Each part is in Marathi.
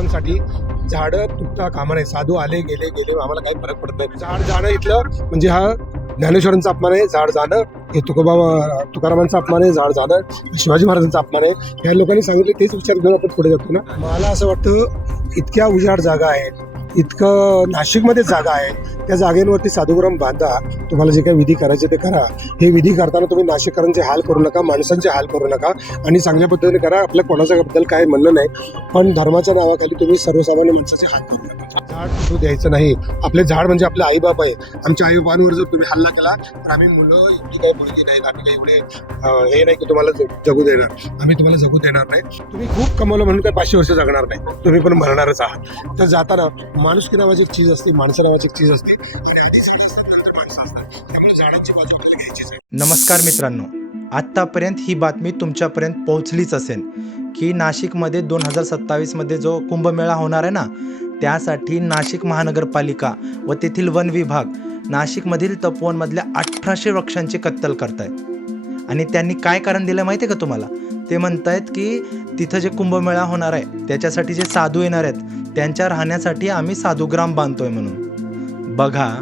झाडांसाठी झाडं तुटता कामा नाही साधू आले गेले गेले आम्हाला काही फरक पडत नाही. झाड जाणं इथलं म्हणजे हा ज्ञानेश्वरांचा अपमान आहे झाड जाणं हे तुकोबा तुकारामांचा अपमान आहे झाड जाणं शिवाजी महाराजांचा अपमान आहे. ह्या लोकांनी सांगितले तेच विचार घेऊन आपण पुढे जातो ना. मला असं वाटतं इतक्या उजाड जागा आहेत. इतकं नाशिकमध्ये जागा आहे. त्या जागेवरती साधुग्राम बांधा. तुम्हाला जे काही विधी करायचे ते करा. हे विधी करताना तुम्ही नाशिककरांचे हाल करू नका माणसांचे हाल करू नका आणि चांगल्या पद्धतीने करा. आपल्या कोणाच्याबद्दल काय म्हणणं नाही. पण धर्माच्या नावाखाली तुम्ही सर्वसामान्य माणसाचे हाल करू नका. झाड तुटू द्यायचं नाही. आपले झाड म्हणजे आपले आईबाप आहे. आमच्या आईबापांवर जर तुम्ही हल्ला केला तर आम्ही मुलं इतकी काही मुलगी नाहीत. आम्ही काही एवढे हे नाही की तुम्हाला जगू देणार. आम्ही तुम्हाला जगू देणार नाही. तुम्ही खूप कमवलं म्हणून काही पाचशे वर्ष जगणार नाही. तुम्ही पण मरणारच आहात. तर जाताना माणुसकी नावाची एक चीज असते माणसं नावाची एक चीज असते. आणि माणसं असतात त्यामुळे झाडांची बाजू आपल्याला घ्यायचीच आहे. नमस्कार मित्रांनो. आत्तापर्यंत ही बातमी तुमच्यापर्यंत पोहोचलीच असेल की नाशिकमध्ये दोन हजार सत्तावीसमध्ये जो कुंभमेळा होणार आहे ना त्यासाठी नाशिक महानगरपालिका व तेथील वन विभाग नाशिकमधील तपोवनमधल्या अठराशे वृक्षांची कत्तल करतायत. आणि त्यांनी काय कारण दिलं माहिती आहे का तुम्हाला? ते म्हणत आहेत की तिथं जे कुंभमेळा होणार आहे त्याच्यासाठी जे साधू येणार आहेत त्यांच्या राहण्यासाठी आम्ही साधुग्राम बांधतोय म्हणून. बघा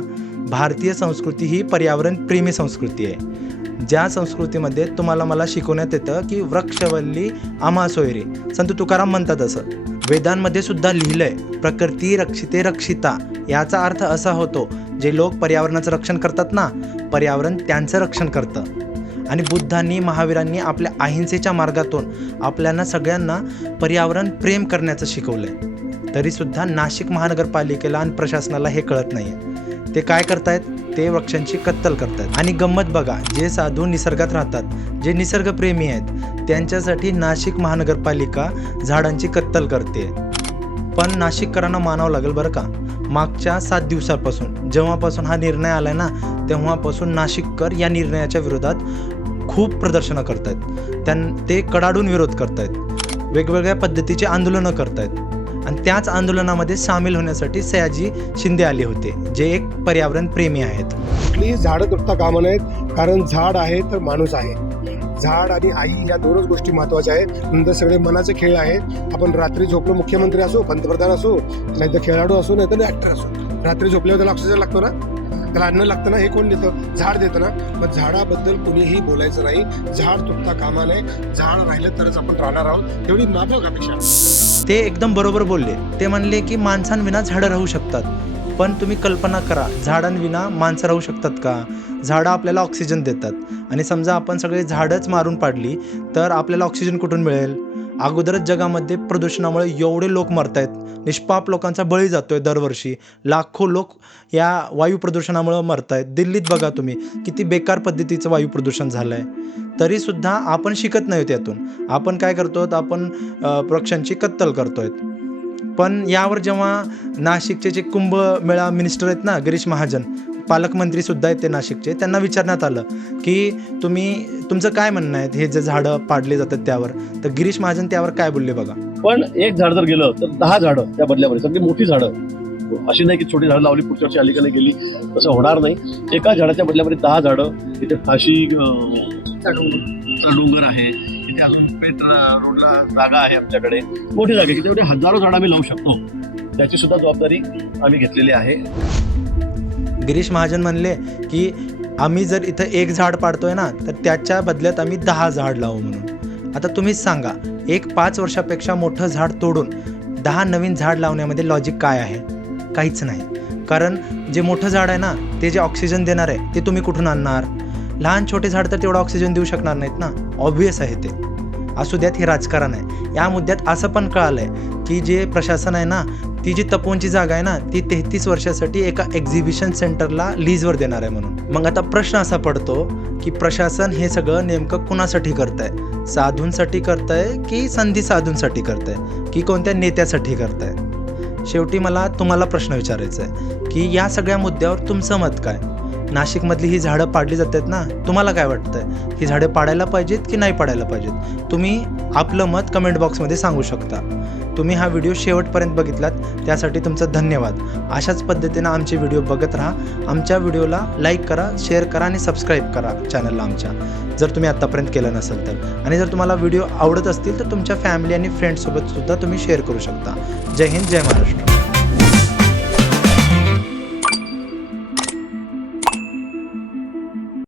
भारतीय संस्कृती ही पर्यावरण प्रेमी संस्कृती आहे. ज्या संस्कृतीमध्ये तुम्हाला मला शिकवण्यात येतं की वृक्षवल्ली आम्हा सोयरी संत तुकाराम म्हणतात असं. वेदांमध्ये सुद्धा लिहिलंय प्रकृती रक्षिते रक्षिता याचा अर्थ असा होतो जे लोक पर्यावरणाचं रक्षण करतात ना पर्यावरण त्यांचं रक्षण करतं. आणि बुद्धांनी महावीरांनी आपल्या अहिंसेच्या मार्गातून आपल्याला सगळ्यांना पर्यावरण प्रेम करण्याचं शिकवलंय. तरीसुद्धा नाशिक महानगरपालिकेला आणि प्रशासनाला हे कळत नाही ते काय करतायत? ते वृक्षांची कत्तल करतात. आणि गंमत बघा जे साधू निसर्गात राहतात जे निसर्गप्रेमी आहेत त्यांच्यासाठी नाशिक महानगरपालिका झाडांची कत्तल करते. पण नाशिककरांना मानावं लागेल बरं का? मागच्या सात दिवसापासून जेव्हापासून हा निर्णय आलाय ना तेव्हापासून नाशिककर या निर्णयाच्या विरोधात खूप प्रदर्शनं करत आहेत त्यां ते कडाडून विरोध करत आहेत वेगवेगळ्या पद्धतीचे आंदोलनं करत आहेत आणि त्याच आंदोलनामध्ये सामील होण्यासाठी सयाजी शिंदे आले होते जे एक पर्यावरण प्रेमी आहेत. कुठलीही झाडं तुटता कामा नाहीत कारण झाड आहे तर माणूस आहे. झाड आणि आई या दोनच गोष्टी महत्त्वाच्या आहेत. नंतर सगळे मनाचे खेळ आहेत. आपण रात्री झोपलो मुख्यमंत्री असो पंतप्रधान असो नाही तर खेळाडू असो नाही तर ऍक्टर असो. रात्री झोपल्यावर त्याला ऑक्सिजन लागतो ना? त्याला अन्न लागतं ना? हे कोण देतं? झाड देतं ना? मग झाडाबद्दल कुणीही बोलायचं नाही. झाड तुटता कामा नये. झाड राहिलं तरच आपण राहणार आहोत. तेवढी माफक अपेक्षा. ते एकदम बरोबर बोलले. ते म्हणले की माणसांविना झाडं राहू शकतात. पण तुम्ही कल्पना करा झाडांविना माणसं राहू शकतात का? झाडं आपल्याला ऑक्सिजन देतात. आणि समजा आपण सगळे झाडंच मारून पाडली तर आपल्याला ऑक्सिजन कुठून मिळेल? अगोदरच जगामध्ये प्रदूषणामुळे एवढे लोक मरत आहेत निष्पाप लोकांचा बळी जातोय दरवर्षी. लाखो लोक या वायू प्रदूषणामुळे मरत आहेत दिल्लीत बघा तुम्ही किती बेकार पद्धतीचं वायू प्रदूषण झालं आहे तरीसुद्धा आपण शिकत नाही त्यातून आपण काय करतो आपण वृक्षांची कत्तल करतोय पण यावर जेव्हा नाशिकचे जे कुंभमेळा मिनिस्टर आहेत ना गिरीश महाजन पालकमंत्री सुद्धा आहेत ते नाशिकचे त्यांना विचारण्यात आलं की तुम्ही तुमचं काय म्हणणं आहे? हे जे झाडं पाडले जातात त्यावर. तर गिरीश महाजन त्यावर काय बोलले बघा? पण एक झाड जर गेलं तर दहा झाडं त्या बदल्यामध्ये सगळी मोठी झाडं. अशी नाही की छोटी झाडं लावली पुढच्या वर्षी अलीकडे गेली तसं होणार नाही. एका झाडाच्या बदल्यामध्ये दहा झाडं इथे फाशी डोंगर आहे इथे अजून पेट रोडला जागा आहे आमच्याकडे. मोठी जागा आहे तेवढे हजारो झाडं आम्ही लावू शकतो. त्याची सुद्धा जबाबदारी आम्ही घेतलेली आहे. गिरीश महाजन म्हणले की आम्ही जर इथं एक झाड पाडतोय ना तर त्याच्या बदल्यात आम्ही दहा झाड लावू म्हणून. आता तुम्हीच सांगा एक पाच वर्षापेक्षा मोठं झाड तोडून दहा नवीन झाड लावण्यामध्ये लॉजिक काय आहे? काहीच नाही. कारण जे मोठं झाड आहे ना ते जे ऑक्सिजन देणार आहे ते तुम्ही कुठून आणणार? लहान छोटे झाड तर तेवढं ऑक्सिजन देऊ शकणार नाहीत ना? ऑब्वियस आहे ते. असू द्यात हे राजकारण आहे. या मुद्द्यात असं पण कळालं आहे की जे प्रशासन आहे ना ती जी तपोवनची जागा आहे ना ती तेहतीस वर्षासाठी एका एक्झिबिशन सेंटरला लीजवर देणार आहे म्हणून. मग आता प्रश्न असा पडतो की प्रशासन हे सगळं नेमकं कुणासाठी करतंय? साधूंसाठी करतंय की संधी साधूंसाठी करतंय? की कोणत्या नेत्यासाठी करतंय? शेवटी मला तुम्हाला प्रश्न विचारायचा आहे की या सगळ्या मुद्द्यावर तुमचं मत काय? नाशिकमधली ही झाडं पाडली जातात ना तुम्हाला काय वाटतं ही झाडं पाडायला पाहिजेत की नाही पाडायला पाहिजेत? तुम्ही आपलं मत कमेंट बॉक्समध्ये सांगू शकता. तुम्ही हा व्हिडिओ शेवटपर्यंत बघितलात त्यासाठी तुमचं धन्यवाद. अशाच पद्धतीनं आमचे व्हिडिओ बघत राहा. आमच्या व्हिडिओला लाईक करा शेअर करा आणि सबस्क्राईब करा चॅनलला आमच्या. जर तुम्ही आत्तापर्यंत केलं नसेल तर. आणि जर तुम्हाला व्हिडिओ आवडत असतील तर तुमच्या फॅमिली आणि फ्रेंड्ससोबत सुद्धा तुम्ही शेअर करू शकता. जय हिंद जय महाराष्ट्र.